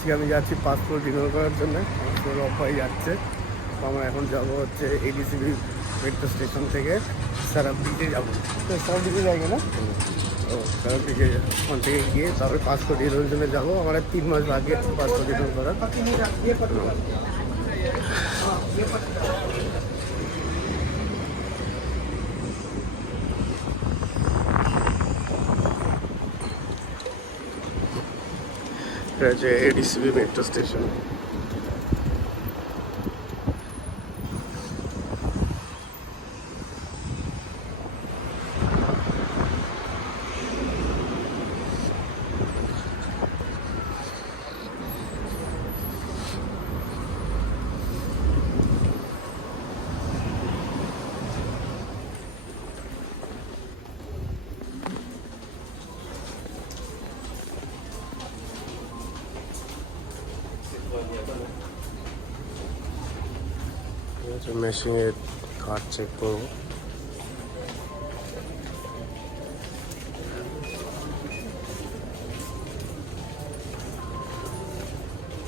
আজকে আমি যাচ্ছি পাসপোর্ট রিনিউ করার জন্য। আমার রব ভাই যাচ্ছে। তো আমরা এখন যাবো হচ্ছে এডিসিবি মেট্রো স্টেশন থেকে সারাপদিকে যাবো। তো সারাপদিকে যাই না, ও সারাপদিকে ওখান থেকে গিয়ে তারপরে পাসপোর্ট রিনিউর জন্য যাবো। আমার 3 মাস বাকি আছে পাসপোর্ট রিনিউ করার। এটা হচ্ছে এডিসিবি মেট্রো স্টেশন। মেশিনে কার্ড চেক করবো।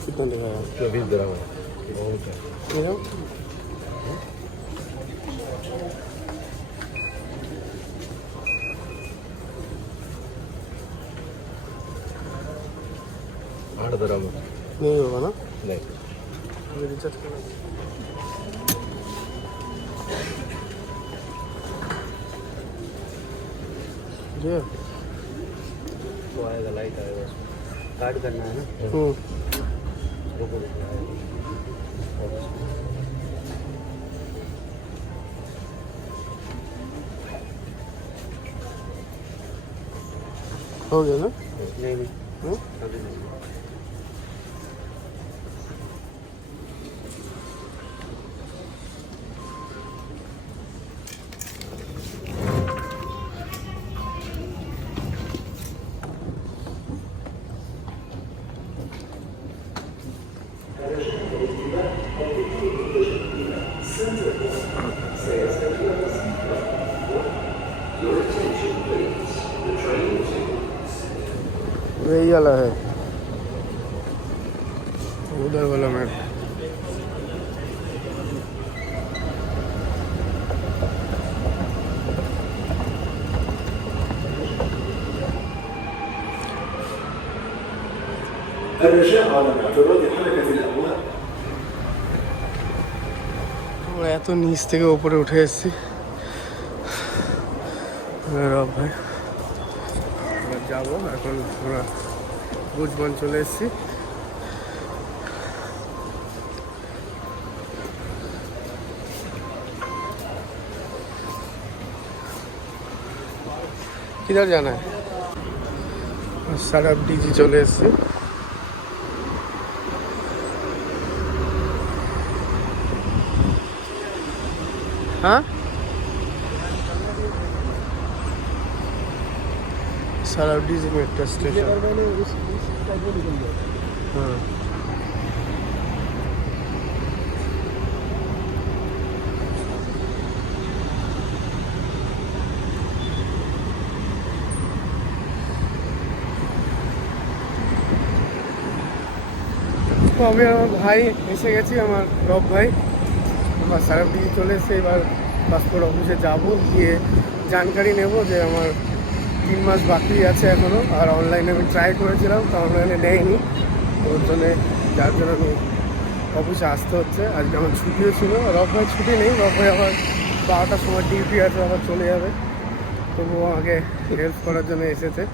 कितना लिखा है? 24 दिरहम है बहुत है। ये 8 दिरहम है। नहीं होगा ना? नहीं अभी रिचार्ज करना। ये वो आएगा लाइट आएगा उसमें कार्ड करना है ना। रुको रुको आएगा। हो गया ना? नहीं नहीं अभी नहीं। यही वाला है, उधर वाला मैं। الرجاء على اعتراض حركة الأموال. আমরা এত নিচ থেকে উপরে উঠে এসেছি রব ভাই। আমরা যাবো এখন, আমরা বুজবন চলে এসেছি। किधर जाना है? সারাপদিঘি চলে এসেছি। हाँ सारापदिघि मेट्रो स्टेशन। हाँ তো আমি আমার ভাই এসে গেছি, আমার রব ভাই। আমার সারাপদিঘি চলে এসে এবার পাসপোর্ট অফিসে যাব, গিয়ে জানকারি নেব যে আমার 3 মাস বাকি আছে এখনও। আর অনলাইনে আমি ট্রাই করেছিলাম, তো অনলাইনে নেয়নি, তো ওর জন্যে যার জন্য আমি অফিসে আসতে হচ্ছে। আজকে আমার ছুটিও ছিল, রব ভাই ছুটি নেই, রব ভাই আবার 12টার সময় ডিউটি আছে, আবার চলে যাবে। তবুও আমাকে হেল্প করার জন্য এসেছে।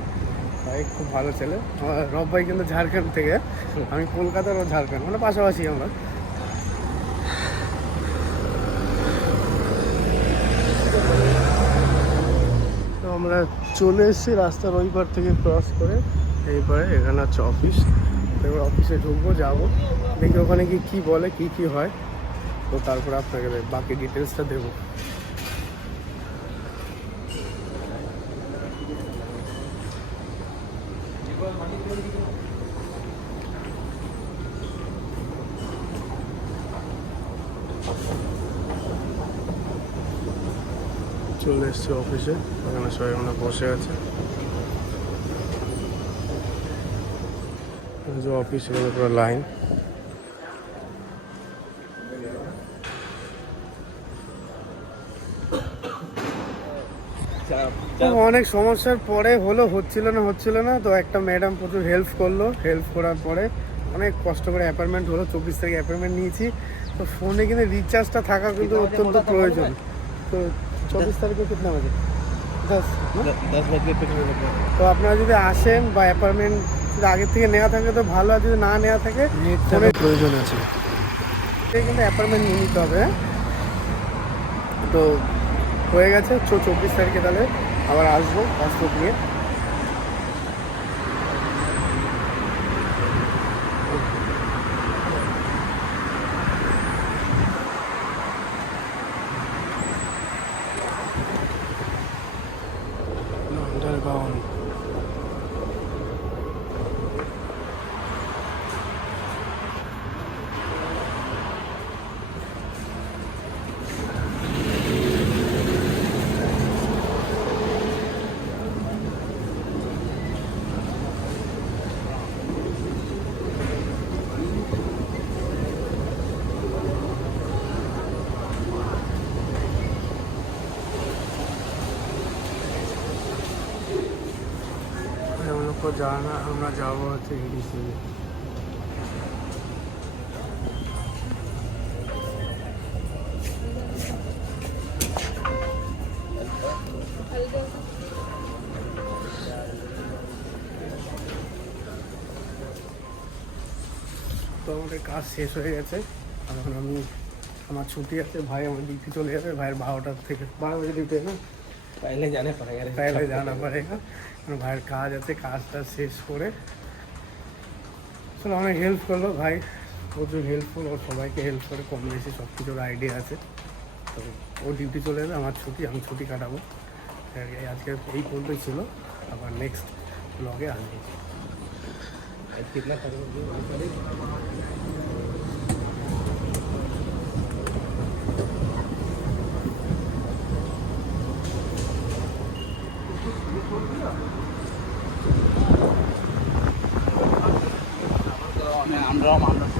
ভাই খুব ভালো ছেলে। আমার রব ভাই কিন্তু ঝাড়খণ্ড থেকে, আমি কলকাতার, ও ঝাড়খণ্ড, মানে পাশাপাশি আমরা। তো আমরা চলে এসেছি রাস্তার ওই পার থেকে ক্রস করে, এই পারে এখানে হচ্ছে অফিস। এবার অফিসে ঢুকবো, যাবো, দেখি ওখানে গিয়ে কী বলে, কী হয়, তো তারপরে আপনাকে বাকি ডিটেলসটা দেবো। চলে এসছি অফিসে, ওখানে সবাই আমরা বসে আছে। जो ऑफिस है पूरा लाइन। অনেক সমস্যার পরে হচ্ছিল না তো একটা ম্যাডাম প্রচুর হেল্প করলো, হেল্প করার পরে অনেক কষ্ট করে অ্যাপয়েন্টমেন্ট হলো। 24 তারিখে অ্যাপয়েন্টমেন্ট নিয়েছি। তো ফোনে কিন্তু রিচার্জটা থাকা কিন্তু অত্যন্ত প্রয়োজন। তো 24 তারিখে কিতনা বাজে 10 বাজে। তো আপনারা যদি আসেন বা অ্যাপয়েন্টমেন্ট যদি আগের থেকে নেওয়া থাকে তো ভালো, আর যদি না নেওয়া থাকে ফোনের প্রয়োজন আছে, কিন্তু অ্যাপয়েন্টমেন্ট নিয়ে নিতে হবে। তো হয়ে গেছে 24 তারিখে, তাহলে আবার আসবো পাসপোর্ট নিয়ে। हम लोग को जाना, আমরা যাবো হচ্ছে এডিসি। তো আমাদের কাজ শেষ হয়ে গেছে। এখন আমার ছুটি আছে, ভাই আমার ডিউটি চলে যাবে। ভাইয়ের 12টা থেকে 12 बजे ডিউটি না, पहले जाना पड़ेगा पहले जाना पड़ेगा। ভাইয়ের কাজ আছে, কাজটা শেষ করে চলো। অনেক হেল্প করলো ভাই, প্রচুর হেল্পফুল। ও সবাইকে হেল্প করে, কম বেশি সব কিছুর আইডিয়া আছে। তো ও ডিউটি চলে যাবে, আমার ছুটি, আমি ছুটি কাটাবো। আজকে এই পর্যন্তই ছিল, আবার নেক্সট ব্লগে আসবো। कितना আমরা